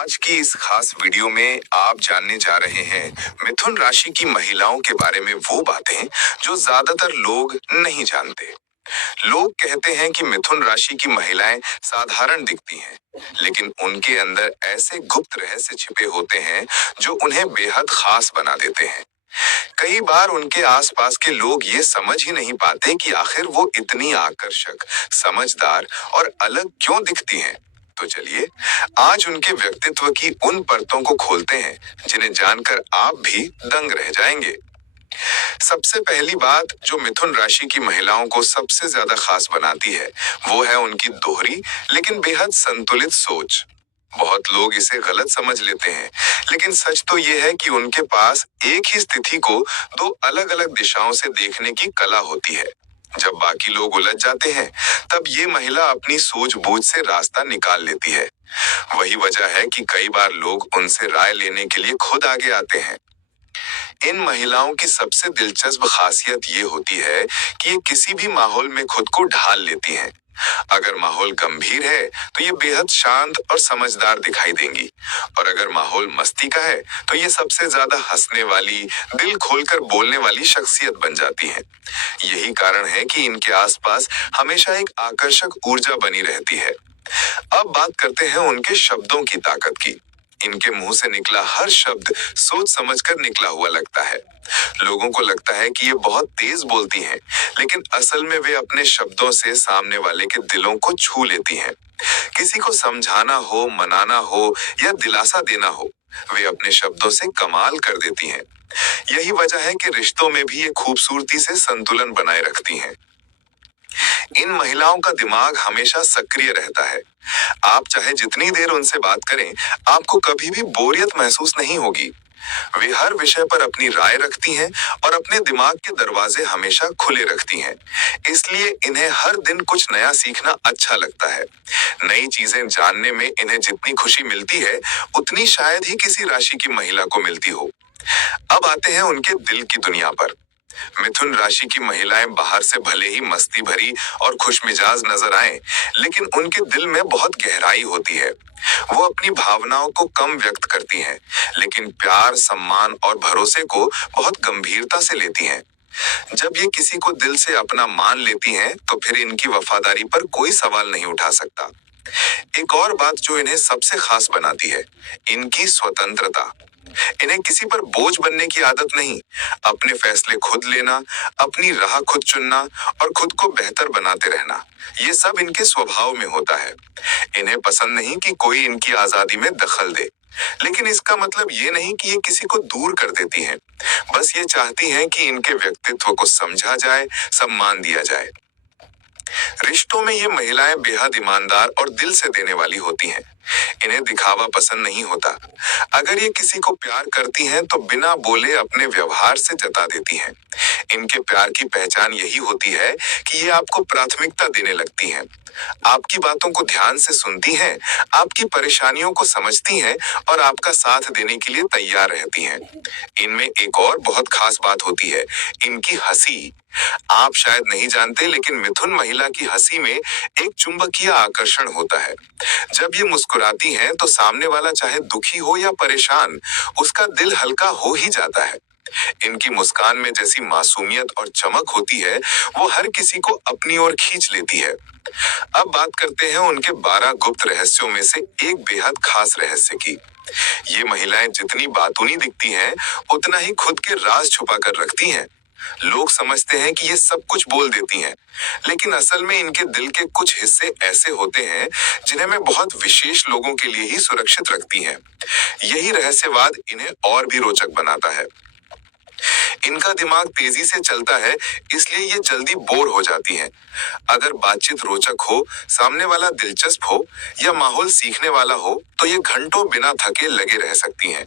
आज की इस खास वीडियो में आप जानने जा रहे हैं मिथुन राशि की महिलाओं के बारे में वो बातें जो ज्यादातर लोग नहीं जानते। लोग कहते हैं कि मिथुन राशि की महिलाएं साधारण दिखती हैं, लेकिन उनके अंदर ऐसे गुप्त रहस्य छिपे होते हैं जो उन्हें बेहद खास बना देते हैं। कई बार उनके आसपास के लोग ये समझ ही नहीं पाते कि आखिर वो इतनी आकर्षक, समझदार और अलग क्यों दिखती हैं। तो चलिए आज उनके व्यक्तित्व की उन परतों को खोलते हैं जिन्हें जानकर आप भी दंग रह जाएंगे। सबसे पहली बात जो मिथुन राशि की महिलाओं को सबसे ज्यादा खास बनाती है, वो है उनकी दोहरी लेकिन बेहद संतुलित सोच। बहुत लोग इसे गलत समझ लेते हैं, लेकिन सच तो ये है कि उनके पास एक ही स्थिति को दो अलग अलग दिशाओं से देखने की कला होती है। जब बाकी लोग उलझ जाते हैं, तब ये महिला अपनी सूझबूझ से रास्ता निकाल लेती है। वही वजह है कि कई बार लोग उनसे राय लेने के लिए खुद आगे आते हैं। इन महिलाओं की सबसे दिलचस्प खासियत ये होती है कि ये किसी भी माहौल में खुद को ढाल लेती हैं। अगर माहौल गंभीर है तो ये बेहद शांत और समझदार दिखाई देंगी, और अगर माहौल मस्ती का है तो ये सबसे ज्यादा हंसने वाली, दिल खोलकर बोलने वाली शख्सियत बन जाती हैं। यही कारण है कि इनके आसपास हमेशा एक आकर्षक ऊर्जा बनी रहती है। अब बात करते हैं उनके शब्दों की ताकत की। इनके मुंह से निकला हर शब्द सोच समझकर निकला हुआ लगता है। लोगों को लगता है कि ये बहुत तेज बोलती हैं, लेकिन असल में वे अपने शब्दों से सामने वाले के दिलों को छू लेती हैं। किसी को समझाना हो, मनाना हो या दिलासा देना हो, वे अपने शब्दों से कमाल कर देती हैं। यही वजह है कि रिश्तों में भी ये खूबसूरती से संतुलन बनाए रखती हैं। इन महिलाओं का दिमाग हमेशा सक्रिय रहता है। आप चाहे जितनी देर उनसे बात करें, आपको कभी भी बोरियत महसूस नहीं होगी। वे हर विषय पर अपनी राय रखती हैं और अपने दिमाग के दरवाजे हमेशा खुले रखती हैं। इसलिए इन्हें हर दिन कुछ नया सीखना अच्छा लगता है। नई चीजें जानने में इन्हें जितनी खुशी मिलती है, उतनी शायद ही किसी राशि की महिला को मिलती हो। अब आते हैं उनके दिल की दुनिया पर। मिथुन राशि की महिलाएं बाहर से भले ही मस्ती भरी और खुशमिजाज नजर आएं, लेकिन उनके दिल में बहुत गहराई होती है। वो अपनी भावनाओं को कम व्यक्त करती हैं, लेकिन प्यार, सम्मान और भरोसे को बहुत गंभीरता से लेती हैं। जब ये किसी को दिल से अपना मान लेती हैं, तो फिर इनकी वफादारी पर कोई सवाल नहीं उठा सकता। एक और बात जो इन्हें सबसे खास बनाती है, इनकी स्वतंत्रता। इन्हें किसी पर बोझ बनने की आदत नहीं। अपने फैसले खुद लेना, अपनी राह खुद चुनना और खुद को बेहतर बनाते रहना, ये सब इनके स्वभाव में होता है। इन्हें पसंद नहीं कि कोई इनकी आजादी में दखल दे, लेकिन इसका मतलब ये नहीं कि ये किसी को दूर कर देती हैं। बस ये चाहती हैं कि इनके व्यक्तित्व को समझा जाए, सम्मान दिया जाए। रिश्तों में ये महिलाएं बेहद ईमानदार और दिल से देने वाली होती हैं। इन्हें दिखावा पसंद नहीं होता। अगर ये किसी को प्यार करती हैं तो बिना बोले अपने व्यवहार से जता देती हैं। इनके प्यार की पहचान यही होती है कि ये आपको प्राथमिकता देने लगती हैं, आपकी बातों को ध्यान से सुनती हैं, आपकी परेशानियों को समझती हैं और आपका साथ देने के लिए तैयार रहती हैं। इनमें एक और बहुत खास बात होती है, इनकी हंसी। आप शायद नहीं जानते, लेकिन मिथुन महिला की हंसी में एक चुंबकीय आकर्षण होता है। जब ये मुस्कुराती हैं तो सामने वाला चाहे दुखी हो या परेशान, उसका दिल हल्का हो ही जाता है। इनकी मुस्कान में जैसी मासूमियत और चमक होती है, वो हर किसी को अपनी ओर खींच लेती है। अब बात करते हैं उनके 12 गुप्त रहस्यों में से एक बेहद खास रहस्य की। ये महिलाएं जितनी बातूनी दिखती हैं, उतना ही खुद के राज छुपा कर रखती हैं। लोग समझते हैं कि ये सब कुछ बोल देती हैं, लेकिन असल में इनके दिल के कुछ हिस्से ऐसे होते हैं जिन्हें मैं बहुत विशेष लोगों के लिए ही सुरक्षित रखती हैं। यही रहस्यवाद इन्हें और भी रोचक बनाता है। इनका दिमाग तेजी से चलता है, इसलिए ये जल्दी बोर हो जाती हैं। अगर बातचीत रोचक हो, सामने वाला दिलचस्प हो या माहौल सीखने वाला हो, तो ये घंटों बिना थके लगे रह सकती हैं।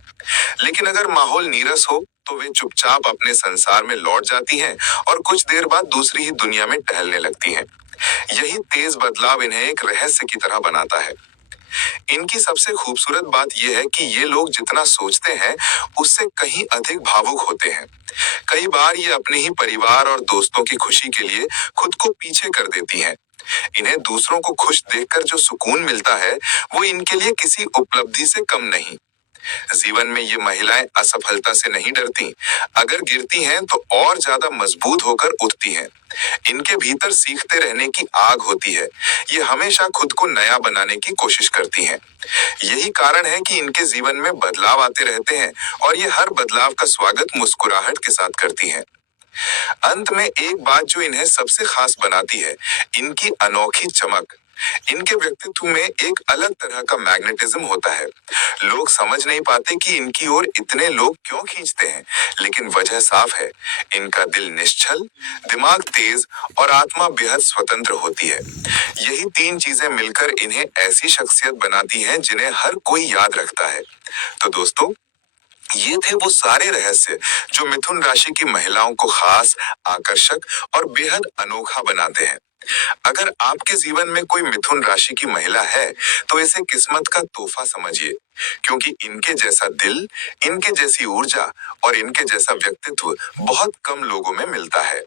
लेकिन अगर माहौल नीरस हो तो वे चुपचाप अपने संसार में लौट जाती हैं और कुछ देर बाद दूसरी ही दुनिया में टहलने लगती हैं। यही तेज बदलाव इन्हें एक रहस्य की तरह बनाता है। इनकी सबसे खूबसूरत बात यह है कि ये लोग जितना सोचते हैं, उससे कहीं अधिक भावुक होते हैं। कई बार ये अपने ही परिवार और दोस्तों की खुशी के लिए खुद को पीछे कर देती हैं, इन्हें दूसरों को खुश देखकर जो सुकून मिलता है वो इनके लिए किसी उपलब्धि से कम नहीं। जीवन में ये महिलाएं असफलता से नहीं डरती, अगर गिरती हैं तो और ज्यादा मजबूत होकर उठती हैं। इनके भीतर सीखते रहने की आग होती है। ये हमेशा खुद को नया बनाने की कोशिश करती हैं। यही कारण है कि इनके जीवन में बदलाव आते रहते हैं और ये हर बदलाव का स्वागत मुस्कुराहट के साथ करती हैं। अंत में एक बात जो इन्हें सबसे खास बनाती है, इनकी अनोखी चमक। इनके व्यक्तित्व में एक अलग तरह का मैग्नेटिज्म होता है। लोग समझ नहीं पाते कि इनकी ओर इतने लोग क्यों खींचते हैं, लेकिन वजह साफ है। इनका दिल निश्चल, दिमाग तेज और आत्मा बेहद स्वतंत्र होती है। यही तीन चीजें मिलकर इन्हें ऐसी शख्सियत बनाती हैं जिन्हें हर कोई याद रखता है। तो दोस्तों, ये थे वो सारे रहस्य जो मिथुन राशि की महिलाओं को खास, आकर्षक और बेहद अनोखा बनाते हैं। अगर आपके जीवन में कोई मिथुन राशि की महिला है, तो इसे किस्मत का तोहफा समझिए, क्योंकि इनके जैसा दिल, इनके जैसी ऊर्जा और इनके जैसा व्यक्तित्व बहुत कम लोगों में मिलता है।